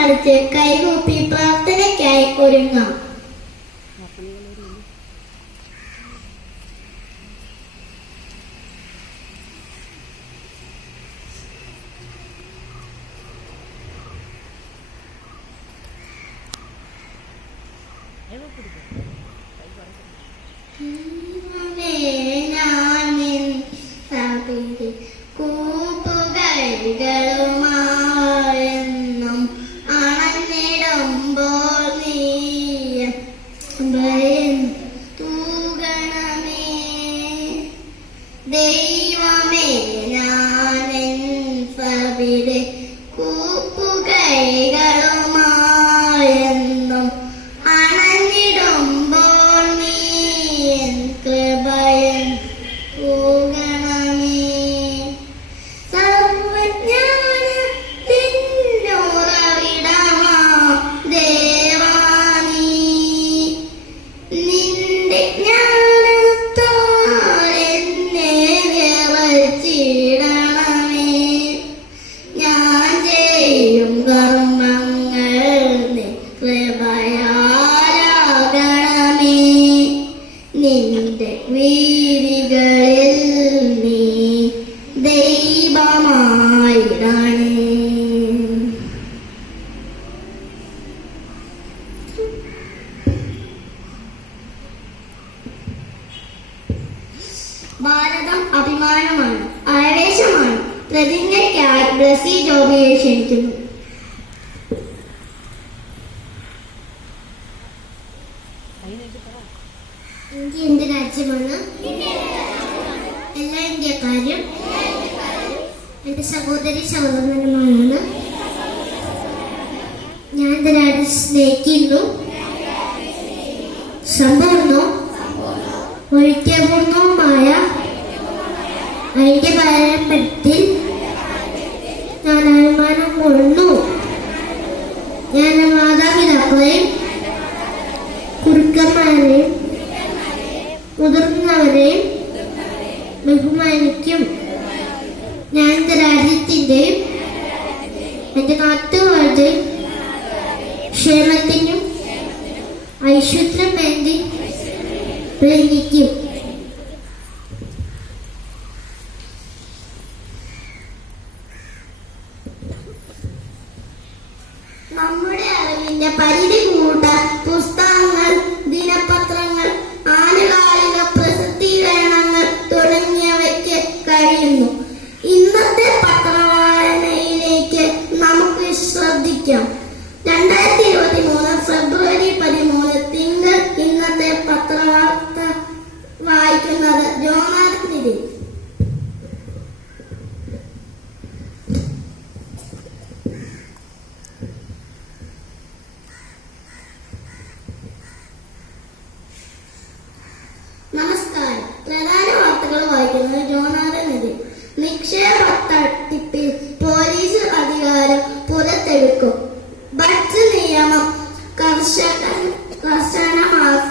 കണ്ണടച്ച് കൈകൂപ്പി പ്രാർത്ഥനയ്ക്കായി ഒരുങ്ങാം. കൂപ്പുകൈകളുമായെന്നും അണഞ്ഞിടുമ്പോൾ നീ തൂകണമേ ദൈവമേ. ഞാനെൻ സവിധി കൂപ്പുകൈകളുമായെന്നും അണഞ്ഞിടുമ്പോൾ നീ കൃപയൻ തൂകണമേ. സർവജ്ഞാനത്തിനുറവിടമാ ദേവാ നീ, നിന്റെ ജ്ഞാനത്താൽ എന്നെ വിറച്ചിടണമേ. ഞാൻ ചെയ്യും കർമ്മങ്ങൾ നീ കൃപയാലാകണമേ. നിന്റെ വീതികളിൽ നീ ദൈവമായിടണേ. ഭാരതം അഭിമാനമാണ്, ആവേശമാണ്. പ്രതിജ്ഞയ്ക്കായി ബ്ലസി ജോബിയെ ക്ഷണിക്കുന്നു. ഇന്ത്യ എന്റെ രാജ്യമാണ്. എല്ലാ ഇന്ത്യക്കാരും എന്റെ സഹോദരി സഹോദരന്മാരാണ്. ഞാൻ എന്റെ രാജ്യം സ്നേഹിക്കുന്നു. സമ്പൂർണ്ണവും ഒഴിക്കപൂർണവുമായ അതിന്റെ പാരമ്പര്യത്തിൽ ഞാൻ അഭിമാനം കൊള്ളുന്നു. ഞാൻ മാതാപിതാക്കളെയും കുറുക്കന്മാരെയും മുതിർന്നവരെയും ബഹുമാനിക്കും. ഞാൻ എന്റെ രാജ്യത്തിന്റെയും എന്റെ നാട്ടുകാരുടെയും ക്ഷേമത്തിനും ഐശ്വര്യം വേണ്ടി പ്രയത്നിക്കും. നമ്മുടെ അറിവിന്റെ പരിധി കൂട്ടാൻ പുസ്തകങ്ങൾ, ദിനപത്രങ്ങൾ, ആനുകാലിക പ്രസിദ്ധീകരണങ്ങൾ തുടങ്ങിയവയ്ക്ക് കഴിയുന്നു. ഇന്നത്തെ പത്രവായനയിലേക്ക് നമുക്ക് ശ്രദ്ധിക്കാം. 2023 ഫെബ്രുവരി 13 തിങ്കൾ. ഇന്നത്തെ പത്രവാർത്ത വായിക്കുന്നത് ജോനാഥ്. നമസ്കാരം. പ്രധാന വാർത്തകൾ വായിക്കുന്നത് ജോനാഥൻ. നിക്ഷേപ തട്ടിപ്പിൽ പോലീസ് അധികാരം പുറത്തെടുക്കും. ബഡ്ജറ്റ് നിയമം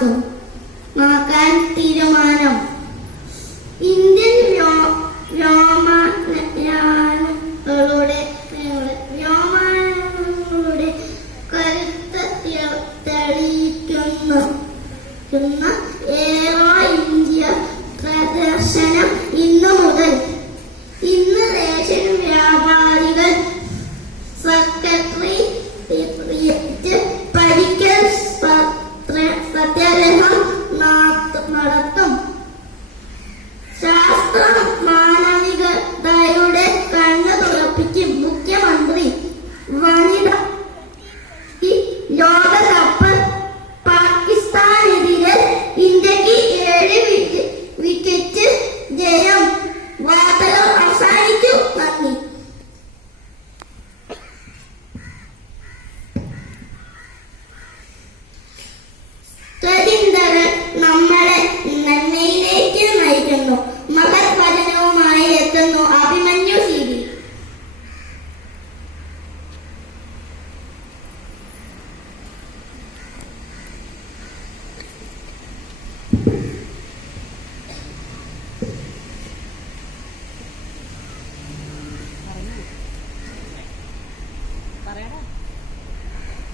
കർശനമാക്കാൻ തീരുമാനം. ഇന്ത്യൻ വ്യോമയാനങ്ങളുടെ കരുത്ത് തെളിയിക്കുന്ന എയറോ ഇന്ത്യ പ്രദർശനം ഇന്നു മുതൽ. ഇന്ന് റേഷൻ വ്യാപാരികൾ സെക്രട്ടേറിയറ്റ് പരിക്കൽ സത്യാഗ്രഹം നടത്തും. ശാസ്ത്ര മാനവികതയുടെ കണ്ണ് തുറപ്പിക്കും മുഖ്യമന്ത്രി. വനിത ലോകകപ്പ് പാകിസ്ഥാനെതിരെ ഇന്ത്യക്ക് 7 വിക്കറ്റ് ജയം. വാർത്തകൾ അവസാനിച്ചു. നന്ദി. സ്വതന്ത്രൻ നമ്മളെ നന്മയിലേക്ക് നയിക്കുന്നു. മഹത് വചനവുമായി എത്തുന്നു അഭിമന്യു സീരി.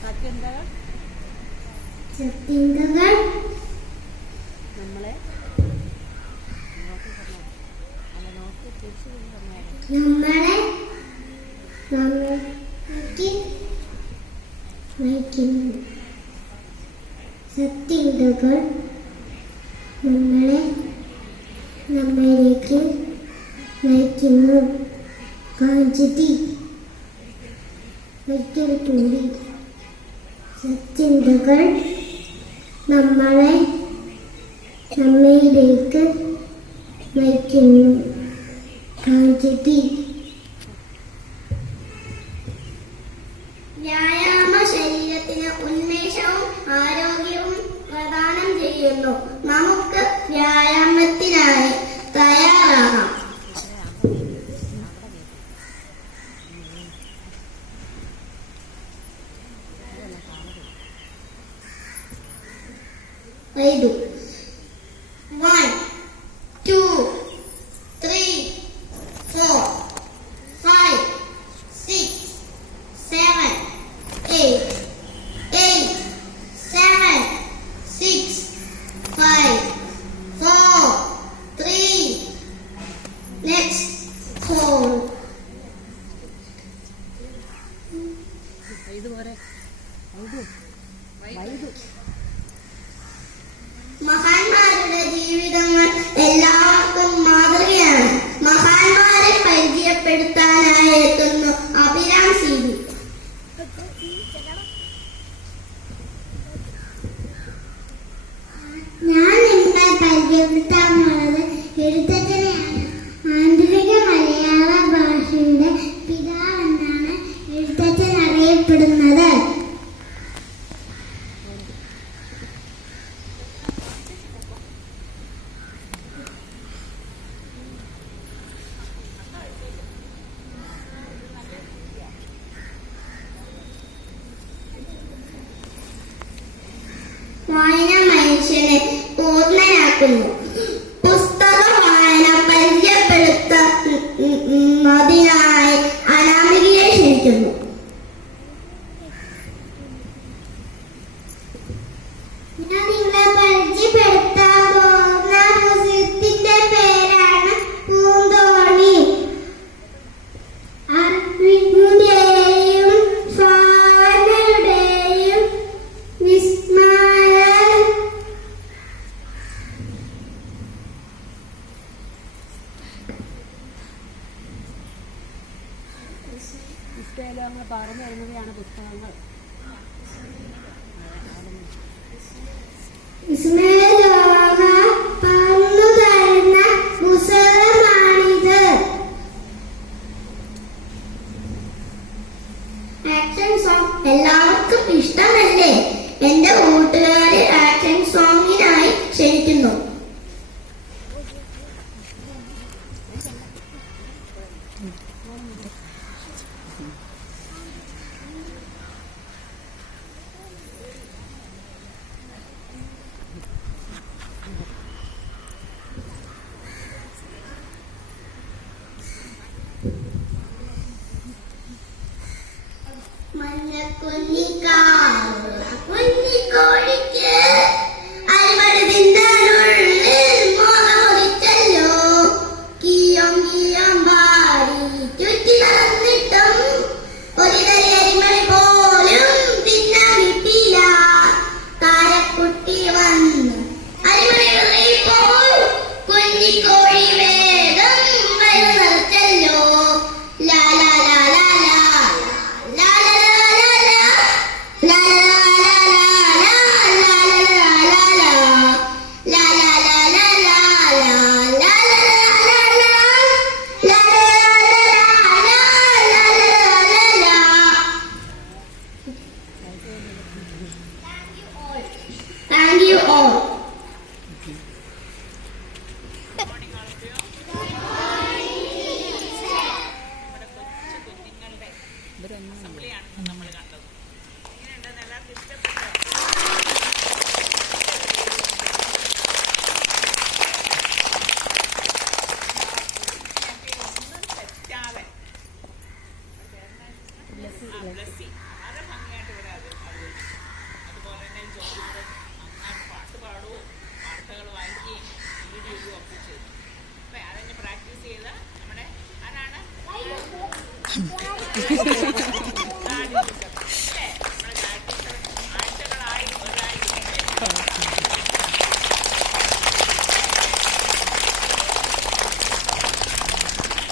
സത്യന്തകൾ നമ്മളെ നമ്മളെ നയിക്കുന്നു. സത്യന്തകൾ നമ്മളിലേക്ക് നയിക്കുന്നു. കാഞ്ചിതി ഒരിക്കൽ കൂടി സത്യന്തകൾ നമ്മയിലേക്ക് നയിക്കുന്നു. കാഞ്ചിതി വ്യായാമ ശരീരത്തിന് ഉന്മേഷവും ആരോഗ്യവും പ്രദാനം ചെയ്യുന്നു. നമുക്ക് വ്യായാമത്തിനായി തയ്യാറാകാം. എഴുതു. 1 2 3 4 5 6 7 8 8 7 6 5 4 3 next 4 മഹാന്മാരുടെ ജീവിതങ്ങൾ എല്ലാവർക്കും മാതൃകയാണ്. മഹാന്മാരെ പരിചയപ്പെടുത്താനായി എത്തുന്നു അഭിരാം സി.വി. ഞാൻ നിങ്ങളെ പരിചയപ്പെടുത്താനുള്ളത് എഴുത്തച്ഛനെയാണ്. ആധുനിക മലയാള ഭാഷയുടെ പിതാവെന്നാണ് എഴുത്തച്ഛൻ അറിയപ്പെടുന്നത്. വായന മനുഷ്യനെ പൂർണ്ണനാക്കുന്നു. പുസ്തക വായന പരിചയപ്പെടുത്തുന്നതിനായി അനാമികയെ ക്ഷണിക്കുന്നു. ഞാൻ നിങ്ങളെ പരിചയപ്പെടുത്താൻ പോകുന്ന പുസ്തകത്തിന്റെ പേരാണ് പൂന്തോണി. അറിവിന്റെയും ഭാവനയുടെയും പുസ്തകങ്ങൾ പറഞ്ഞു തരുന്നവയാണ് പുസ്തകങ്ങൾ. പറഞ്ഞു തരുന്ന പുസ്തകമാണിത്. ആക്ഷൻ സോങ് എല്ലാവർക്കും ഇഷ്ടമല്ലേ? എന്റെ കൂട്ടുകാരെ ആക്ഷൻ സോങ്ങിനായി ക്ഷണിക്കുന്നു. കുഞ്ഞിക്കോഴിക്ക് അൽമരുതിന്തനുള്ളിൽ മോഹമൊലിച്ചല്ലോ. കിയം കിയം പാടി ചുറ്റി നടന്നിട്ടും ഒരിതരി അരിമണി പോലും തിന്നാൻ കിട്ടിയില്ല. താരക്കുട്ടി വന്ന് അരിമണി പോൽ കുഞ്ഞിക്കോഴി വേഗം വയറു നിറച്ചല്ലോ. ലാ ലാ ലാ ലാ ലാ ലാ ലാ ലാ ലാ ലാ ലാ ലാ ലാ ലാ ലാ ലാ ലാ